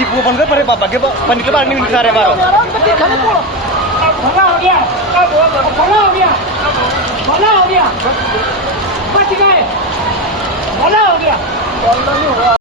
jeep बंद कर परे बाबा के पानी के बाहर नहीं निकल रहे बाहर भला हो गया भला हो गया भला हो गया बच गए भला हो गया